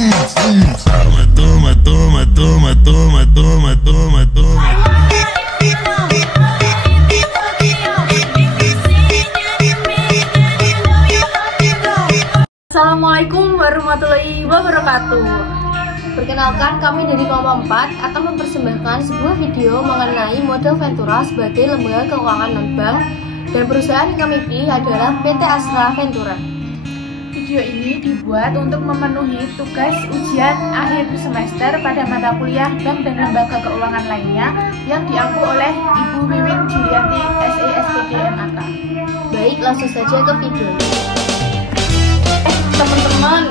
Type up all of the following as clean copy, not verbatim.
Toma, toma, toma, toma, toma, toma, toma. Assalamualaikum warahmatullahi wabarakatuh. Perkenalkan, kami dari kelompok 4 akan mempersembahkan sebuah video mengenai modal Ventura sebagai lembaga keuangan non-bank, dan perusahaan yang kami pilih adalah PT Astra Ventura. Video ini dibuat untuk memenuhi tugas ujian akhir semester pada mata kuliah bank dan lembaga keuangan lainnya yang diampu oleh Ibu Wiwin Julianti, SE SPD MAK. Baik, langsung saja ke video. Teman-teman,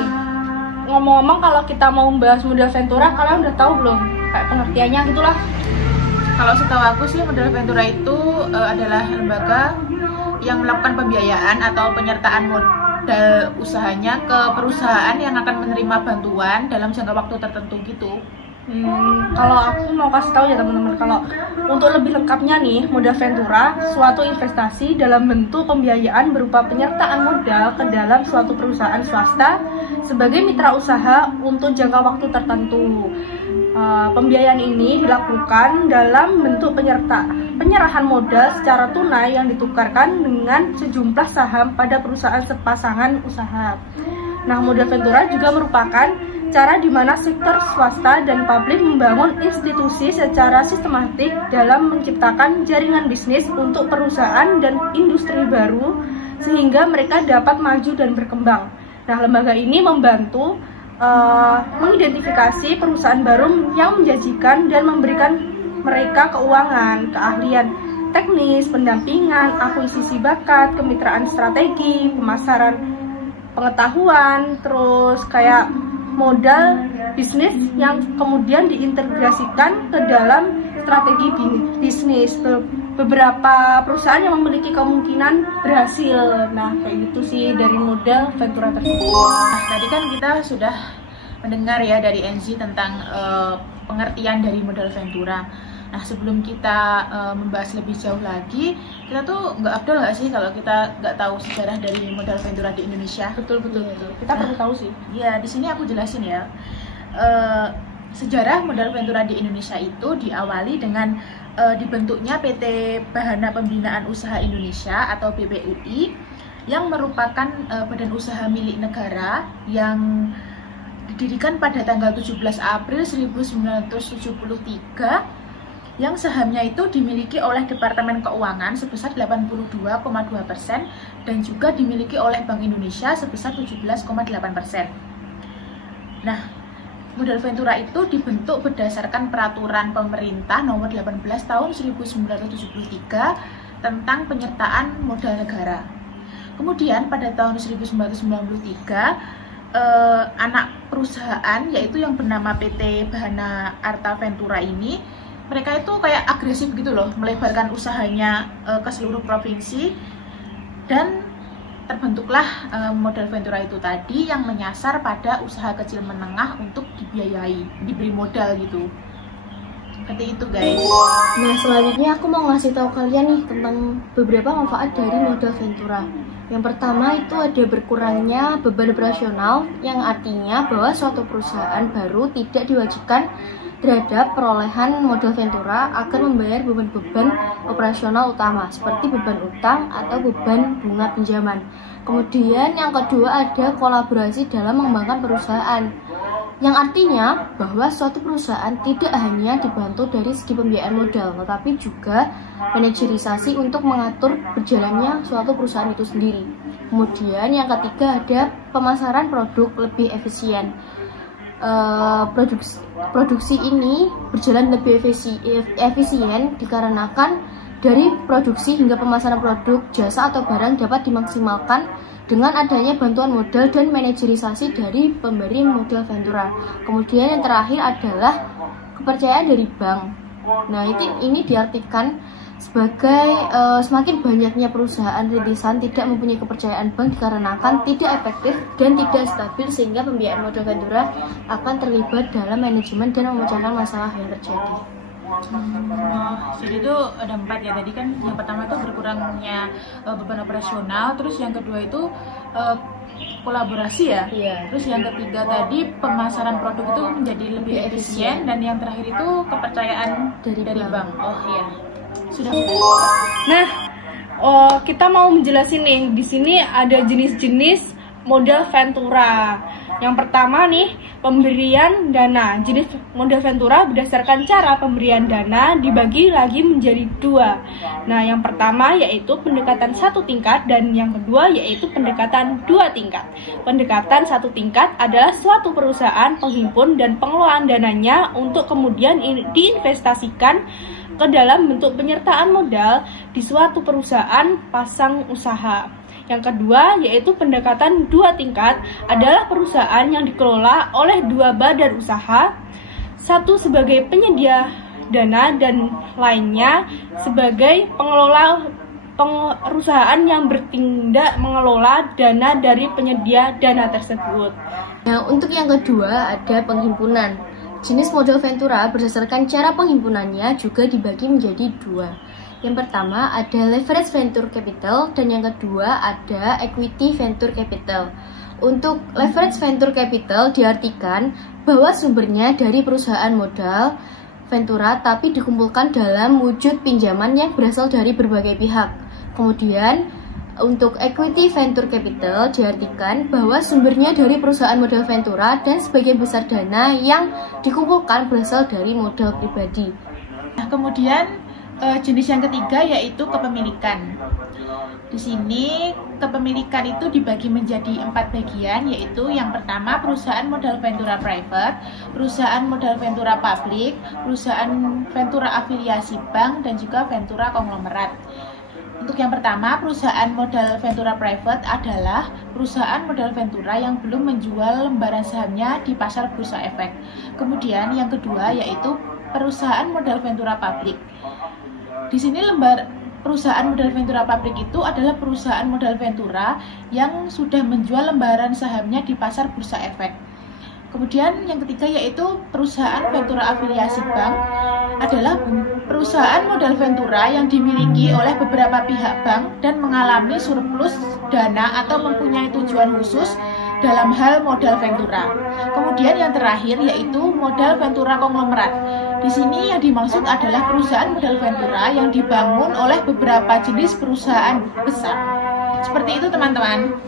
ngomong-ngomong, kalau kita mau membahas modal Ventura, kalian udah tahu belum kayak pengertiannya gitulah? Kalau setahu aku sih, modal Ventura itu adalah lembaga yang melakukan pembiayaan atau penyertaan modal usahanya ke perusahaan yang akan menerima bantuan dalam jangka waktu tertentu gitu. Kalau aku mau kasih tahu ya teman-teman, kalau untuk lebih lengkapnya nih, modal Ventura suatu investasi dalam bentuk pembiayaan berupa penyertaan modal ke dalam suatu perusahaan swasta sebagai mitra usaha untuk jangka waktu tertentu. Pembiayaan ini dilakukan dalam bentuk penyerahan modal secara tunai yang ditukarkan dengan sejumlah saham pada perusahaan sepasangan usaha. Nah, modal Ventura juga merupakan cara di mana sektor swasta dan publik membangun institusi secara sistematik dalam menciptakan jaringan bisnis untuk perusahaan dan industri baru sehingga mereka dapat maju dan berkembang. Nah, lembaga ini membantu mengidentifikasi perusahaan baru yang menjanjikan dan memberikan mereka keuangan, keahlian teknis, pendampingan, akuisisi bakat, kemitraan strategi, pemasaran pengetahuan, terus kayak modal bisnis yang kemudian diintegrasikan ke dalam strategi bisnis. Beberapa perusahaan yang memiliki kemungkinan berhasil. Nah, kayak gitu sih dari modal Ventura tersebut. Nah, tadi kan kita sudah mendengar ya dari Enzi tentang pengertian dari modal Ventura. Nah, sebelum kita membahas lebih jauh lagi, kita tuh nggak afdol nggak sih kalau kita nggak tahu sejarah dari modal Ventura di Indonesia? Betul. Kita perlu tahu sih. Ya, di sini aku jelasin ya. Sejarah modal Ventura di Indonesia itu diawali dengan dibentuknya PT Bahana Pembinaan Usaha Indonesia atau BPUI yang merupakan badan usaha milik negara yang didirikan pada tanggal 17 April 1973 yang sahamnya itu dimiliki oleh Departemen Keuangan sebesar 82,2% dan juga dimiliki oleh Bank Indonesia sebesar 17,8%. Nah, modal Ventura itu dibentuk berdasarkan peraturan pemerintah nomor 18 tahun 1973 tentang penyertaan modal negara. Kemudian pada tahun 1993 anak perusahaan yaitu yang bernama PT Bahana Arta Ventura ini, mereka itu kayak agresif gitu loh, melebarkan usahanya ke seluruh provinsi, dan terbentuklah modal Ventura itu tadi yang menyasar pada usaha kecil menengah untuk dibiayai, diberi modal gitu. Seperti itu guys. Nah, selanjutnya aku mau ngasih tahu kalian nih tentang beberapa manfaat dari modal Ventura. Yang pertama itu ada berkurangnya beban operasional, yang artinya bahwa suatu perusahaan baru tidak diwajibkan terhadap perolehan modal Ventura akan membayar beban-beban operasional utama seperti beban utang atau beban bunga pinjaman. Kemudian yang kedua ada kolaborasi dalam mengembangkan perusahaan, yang artinya bahwa suatu perusahaan tidak hanya dibantu dari segi pembiayaan modal, tetapi juga manajerisasi untuk mengatur berjalannya suatu perusahaan itu sendiri. Kemudian yang ketiga ada pemasaran produk lebih efisien. Produksi ini berjalan lebih efisien dikarenakan dari produksi hingga pemasaran produk, jasa atau barang dapat dimaksimalkan dengan adanya bantuan modal dan manajerisasi dari pemberi modal Ventura. Kemudian yang terakhir adalah kepercayaan dari bank. Nah, ini diartikan sebagai semakin banyaknya perusahaan rintisan tidak mempunyai kepercayaan bank dikarenakan tidak efektif dan tidak stabil, sehingga pembiayaan modal Ventura akan terlibat dalam manajemen dan memecahkan masalah yang terjadi. Jadi itu ada 4 ya tadi kan. Yang pertama itu berkurangnya beban operasional, terus yang kedua itu kolaborasi ya. Iya. Terus yang ketiga tadi pemasaran produk itu menjadi lebih efisien, dan yang terakhir itu kepercayaan dari bank. Oh iya. Sudah. Nah, kita mau menjelasin nih, di sini ada jenis-jenis modal ventura. Yang pertama nih, pemberian dana. Jenis modal ventura berdasarkan cara pemberian dana dibagi lagi menjadi dua. Nah, yang pertama yaitu pendekatan satu tingkat, dan yang kedua yaitu pendekatan dua tingkat. Pendekatan satu tingkat adalah suatu perusahaan penghimpun dan pengelolaan dananya untuk kemudian diinvestasikan ke dalam bentuk penyertaan modal di suatu perusahaan pasang usaha. Yang kedua yaitu pendekatan dua tingkat adalah perusahaan yang dikelola oleh dua badan usaha, satu sebagai penyedia dana dan lainnya sebagai pengelola perusahaan yang bertindak mengelola dana dari penyedia dana tersebut. Nah, untuk yang kedua ada penghimpunan. Jenis modal ventura berdasarkan cara penghimpunannya juga dibagi menjadi dua. Yang pertama ada leverage venture capital, dan yang kedua ada equity venture capital. Untuk leverage venture capital diartikan bahwa sumbernya dari perusahaan modal ventura tapi dikumpulkan dalam wujud pinjaman yang berasal dari berbagai pihak. Kemudian untuk equity venture capital diartikan bahwa sumbernya dari perusahaan modal ventura dan sebagian besar dana yang dikumpulkan berasal dari modal pribadi. Nah, kemudian jenis yang ketiga yaitu kepemilikan. Di sini kepemilikan itu dibagi menjadi 4 bagian, yaitu yang pertama perusahaan modal ventura private, perusahaan modal ventura publik, perusahaan ventura afiliasi bank, dan juga ventura konglomerat. Untuk yang pertama, perusahaan modal ventura private adalah perusahaan modal ventura yang belum menjual lembaran sahamnya di pasar bursa efek. Kemudian yang kedua yaitu perusahaan modal ventura publik. Di sini perusahaan modal ventura publik itu adalah perusahaan modal ventura yang sudah menjual lembaran sahamnya di pasar bursa efek. Kemudian yang ketiga yaitu perusahaan ventura afiliasi bank, adalah perusahaan modal ventura yang dimiliki oleh beberapa pihak bank dan mengalami surplus dana atau mempunyai tujuan khusus dalam hal modal ventura. Kemudian yang terakhir yaitu modal ventura konglomerat. Di sini yang dimaksud adalah perusahaan modal ventura yang dibangun oleh beberapa jenis perusahaan besar. Seperti itu teman-teman.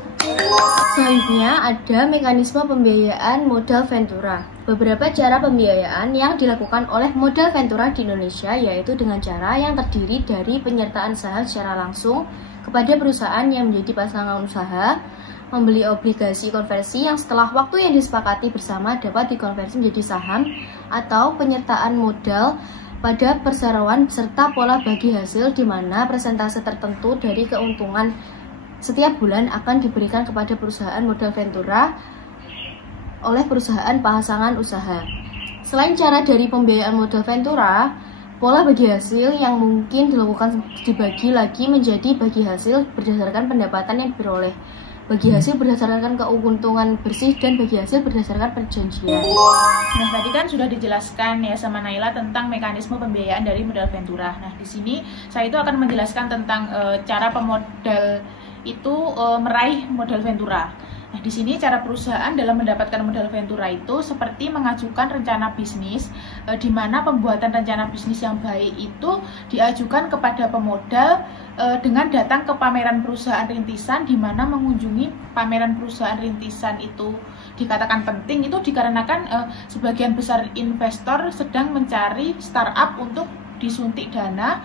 Selanjutnya ada mekanisme pembiayaan modal ventura. Beberapa cara pembiayaan yang dilakukan oleh modal ventura di Indonesia yaitu dengan cara yang terdiri dari penyertaan saham secara langsung kepada perusahaan yang menjadi pasangan usaha, membeli obligasi konversi yang setelah waktu yang disepakati bersama dapat dikonversi menjadi saham, atau penyertaan modal pada perseroan serta pola bagi hasil di mana persentase tertentu dari keuntungan setiap bulan akan diberikan kepada perusahaan modal ventura oleh perusahaan pasangan usaha. Selain cara dari pembiayaan modal ventura, pola bagi hasil yang mungkin dilakukan dibagi lagi menjadi bagi hasil berdasarkan pendapatan yang diperoleh, bagi hasil berdasarkan keuntungan bersih, dan bagi hasil berdasarkan perjanjian. Nah, tadi kan sudah dijelaskan ya sama Naila tentang mekanisme pembiayaan dari modal ventura. Nah, di sini saya itu akan menjelaskan tentang cara pemodal itu meraih modal ventura. Nah, di sini cara perusahaan dalam mendapatkan modal ventura itu seperti mengajukan rencana bisnis, di mana pembuatan rencana bisnis yang baik itu diajukan kepada pemodal dengan datang ke pameran perusahaan rintisan, di mana mengunjungi pameran perusahaan rintisan itu dikatakan penting itu dikarenakan sebagian besar investor sedang mencari startup untuk disuntik dana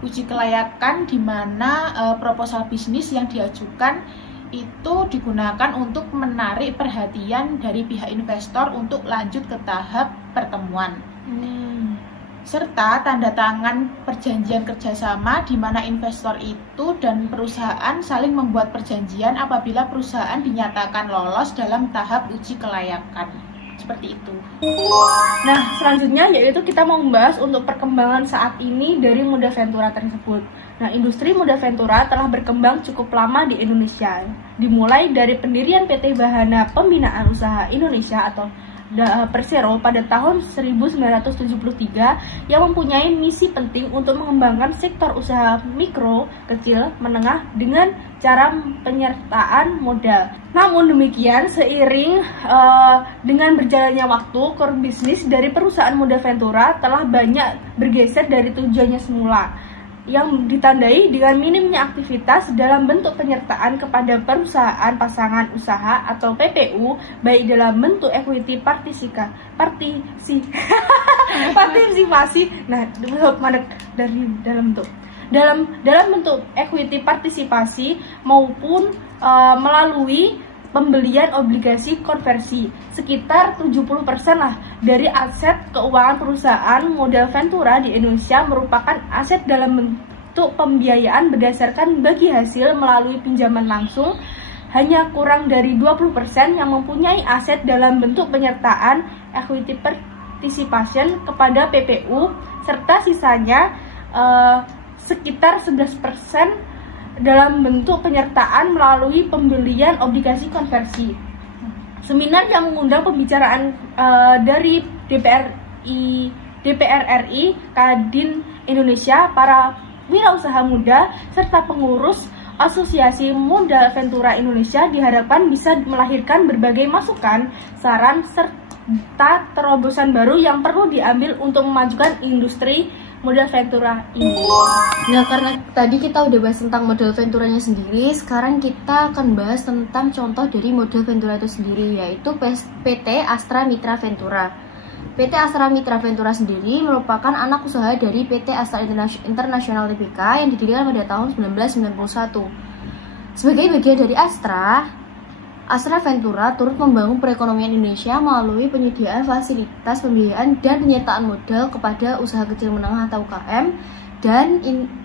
uji kelayakan, di mana proposal bisnis yang diajukan itu digunakan untuk menarik perhatian dari pihak investor untuk lanjut ke tahap pertemuan. Serta tanda tangan perjanjian kerjasama di mana investor itu dan perusahaan saling membuat perjanjian apabila perusahaan dinyatakan lolos dalam tahap uji kelayakan. Seperti itu. Nah, selanjutnya yaitu kita mau membahas untuk perkembangan saat ini dari modal ventura tersebut. Nah, industri modal ventura telah berkembang cukup lama di Indonesia. Dimulai dari pendirian PT Bahana Pembinaan Usaha Indonesia atau Persero pada tahun 1973 yang mempunyai misi penting untuk mengembangkan sektor usaha mikro, kecil, menengah dengan cara penyertaan modal. Namun demikian, seiring dengan berjalannya waktu, core bisnis dari perusahaan Modal Ventura telah banyak bergeser dari tujuannya semula, yang ditandai dengan minimnya aktivitas dalam bentuk penyertaan kepada perusahaan pasangan usaha atau PPU, baik dalam bentuk equity partisipasi. Nah, dari dalam bentuk equity partisipasi maupun melalui pembelian obligasi konversi. Sekitar 70% lah dari aset keuangan perusahaan Modal Ventura di Indonesia merupakan aset dalam bentuk pembiayaan berdasarkan bagi hasil melalui pinjaman langsung. Hanya kurang dari 20% yang mempunyai aset dalam bentuk penyertaan equity participation kepada PPU, serta sisanya sekitar 11% dalam bentuk penyertaan melalui pembelian obligasi konversi. Seminar yang mengundang pembicaraan dari DPR RI, Kadin Indonesia, para wirausaha muda, serta pengurus Asosiasi Modal Ventura Indonesia diharapkan bisa melahirkan berbagai masukan, saran, serta terobosan baru yang perlu diambil untuk memajukan industri Modal Ventura ini. Nah, karena tadi kita udah bahas tentang Modal Venturanya sendiri, sekarang kita akan bahas tentang contoh dari Modal Ventura itu sendiri, yaitu PT Astra Mitra Ventura. PT Astra Mitra Ventura sendiri merupakan anak usaha dari PT Astra International Tbk yang didirikan pada tahun 1991. Sebagai bagian dari Astra Ventura turut membangun perekonomian Indonesia melalui penyediaan fasilitas pembiayaan dan penyertaan modal kepada usaha kecil menengah atau UKM dan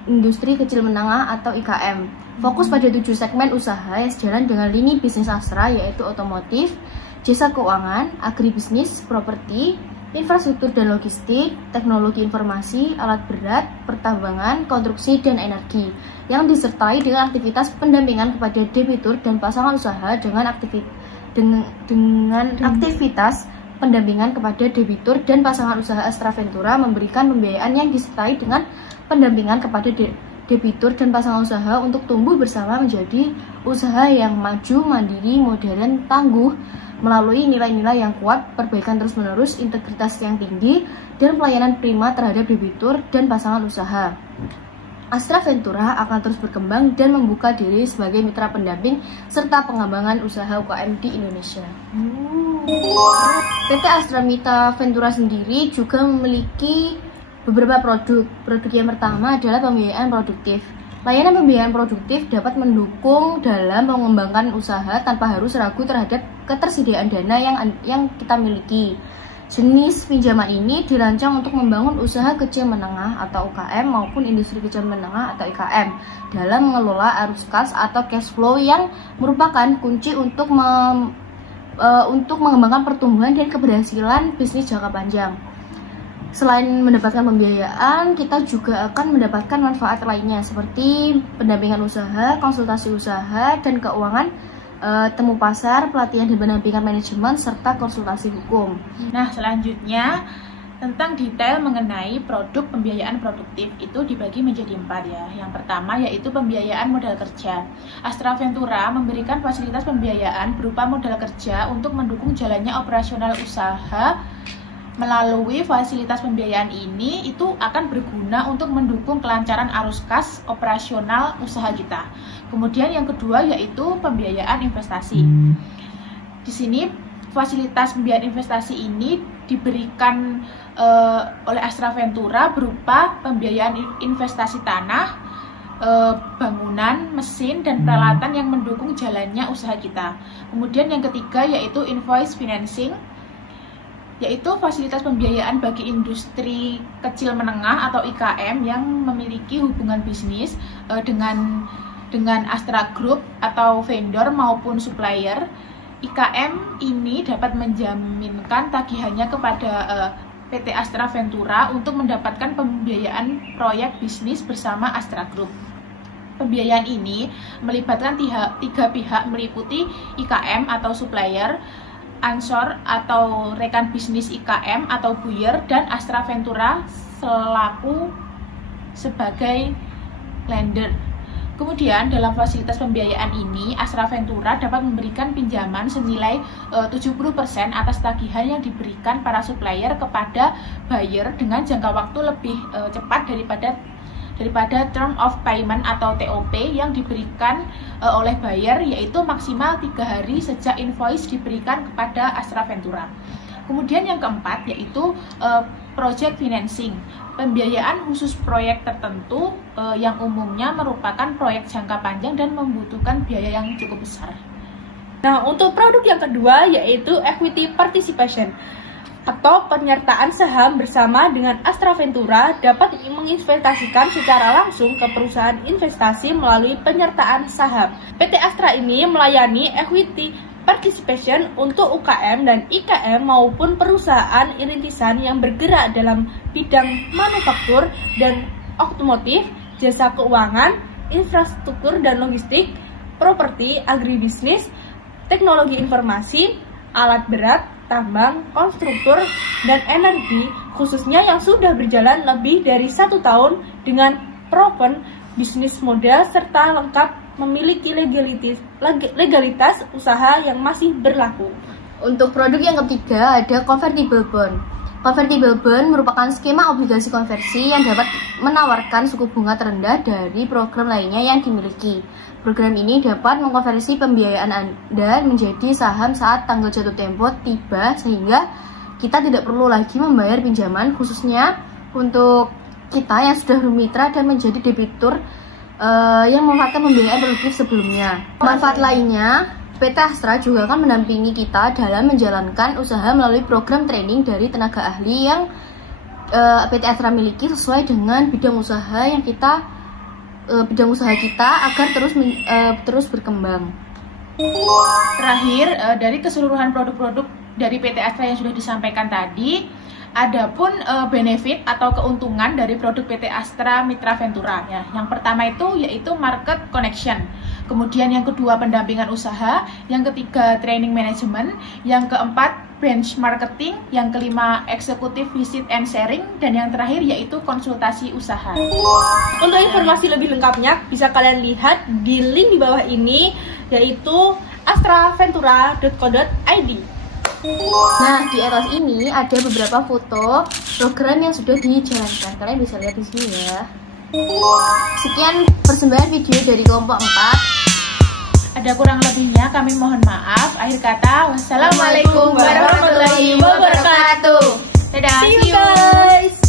industri kecil menengah atau IKM. Fokus pada 7 segmen usaha yang sejalan dengan lini bisnis Astra, yaitu otomotif, jasa keuangan, agribisnis, properti, infrastruktur dan logistik, teknologi informasi, alat berat, pertambangan, konstruksi, dan energi, yang disertai dengan aktivitas pendampingan kepada debitur dan pasangan usaha dengan aktivitas pendampingan kepada debitur dan pasangan usaha. Astra Ventura memberikan pembiayaan yang disertai dengan pendampingan kepada debitur dan pasangan usaha untuk tumbuh bersama menjadi usaha yang maju, mandiri, modern, tangguh, melalui nilai-nilai yang kuat, perbaikan terus-menerus, integritas yang tinggi, dan pelayanan prima terhadap debitur dan pasangan usaha. Astra Ventura akan terus berkembang dan membuka diri sebagai mitra pendamping serta pengembangan usaha UKM di Indonesia. PT Astra Mitra Ventura sendiri juga memiliki beberapa produk. Produk yang pertama adalah pembiayaan produktif. Layanan pembiayaan produktif dapat mendukung dalam mengembangkan usaha tanpa harus ragu terhadap ketersediaan dana yang kita miliki. Jenis pinjaman ini dirancang untuk membangun usaha kecil menengah atau UKM maupun industri kecil menengah atau IKM dalam mengelola arus kas atau cash flow yang merupakan kunci untuk mengembangkan pertumbuhan dan keberhasilan bisnis jangka panjang. Selain mendapatkan pembiayaan, kita juga akan mendapatkan manfaat lainnya seperti pendampingan usaha, konsultasi usaha dan keuangan, temu pasar, pelatihan dan pendampingan manajemen, serta konsultasi hukum. Nah, selanjutnya tentang detail mengenai produk pembiayaan produktif itu dibagi menjadi 4 ya. Yang pertama yaitu pembiayaan modal kerja. Astra Ventura memberikan fasilitas pembiayaan berupa modal kerja untuk mendukung jalannya operasional usaha. Melalui fasilitas pembiayaan ini itu akan berguna untuk mendukung kelancaran arus kas operasional usaha kita. Kemudian yang kedua yaitu pembiayaan investasi. Di sini fasilitas pembiayaan investasi ini diberikan oleh Astra Ventura berupa pembiayaan investasi tanah, bangunan, mesin, dan peralatan yang mendukung jalannya usaha kita. Kemudian yang ketiga yaitu invoice financing, yaitu fasilitas pembiayaan bagi industri kecil menengah atau IKM yang memiliki hubungan bisnis dengan Astra Group atau vendor maupun supplier. IKM ini dapat menjaminkan tagihannya kepada PT Astra Ventura untuk mendapatkan pembiayaan proyek bisnis bersama Astra Group. Pembiayaan ini melibatkan 3 pihak meliputi IKM atau supplier, Ansor atau rekan bisnis IKM atau buyer, dan Astra Ventura selaku sebagai lender. Kemudian dalam fasilitas pembiayaan ini, Astra Ventura dapat memberikan pinjaman senilai 70% atas tagihan yang diberikan para supplier kepada buyer dengan jangka waktu lebih cepat daripada term of payment atau TOP yang diberikan oleh buyer, yaitu maksimal 3 hari sejak invoice diberikan kepada Astra Ventura. Kemudian yang keempat yaitu project financing, pembiayaan khusus proyek tertentu yang umumnya merupakan proyek jangka panjang dan membutuhkan biaya yang cukup besar. Nah, untuk produk yang kedua yaitu equity participation atau penyertaan saham bersama dengan Astra Ventura dapat menginvestasikan secara langsung ke perusahaan investasi melalui penyertaan saham. PT Astra ini melayani equity participation untuk UKM dan IKM maupun perusahaan rintisan yang bergerak dalam bidang manufaktur dan otomotif, jasa keuangan, infrastruktur dan logistik, properti, agribisnis, teknologi informasi, alat berat, tambang, konstruktur, dan energi, khususnya yang sudah berjalan lebih dari 1 tahun dengan proven bisnis model serta lengkap memiliki legalitas usaha yang masih berlaku. Untuk produk yang ketiga ada convertible bond. Convertible bond merupakan skema obligasi konversi yang dapat menawarkan suku bunga terendah dari program lainnya yang dimiliki. Program ini dapat mengkonversi pembiayaan Anda menjadi saham saat tanggal jatuh tempo tiba, sehingga kita tidak perlu lagi membayar pinjaman, khususnya untuk kita yang sudah bermitra dan menjadi debitur yang memanfaatkan pembiayaan produktif sebelumnya. Manfaat lainnya, PT Astra juga akan mendampingi kita dalam menjalankan usaha melalui program training dari tenaga ahli yang PT Astra miliki sesuai dengan bidang usaha kita agar terus berkembang. Terakhir, dari keseluruhan produk-produk dari PT Astra yang sudah disampaikan tadi, adapun benefit atau keuntungan dari produk PT Astra Mitra Ventura ya. Yang pertama itu yaitu market connection. Kemudian yang kedua pendampingan usaha, yang ketiga training management, yang keempat branch marketing, yang kelima executive visit and sharing, dan yang terakhir yaitu konsultasi usaha. Untuk informasi lebih lengkapnya bisa kalian lihat di link di bawah ini yaitu astraventura.co.id. Nah, di atas ini ada beberapa foto program yang sudah dijalankan. Kalian bisa lihat di sini ya. Sekian persembahan video dari kelompok 4. Ada kurang lebihnya kami mohon maaf. Akhir kata, wassalamualaikum warahmatullahi wabarakatuh. Dadah, See you guys.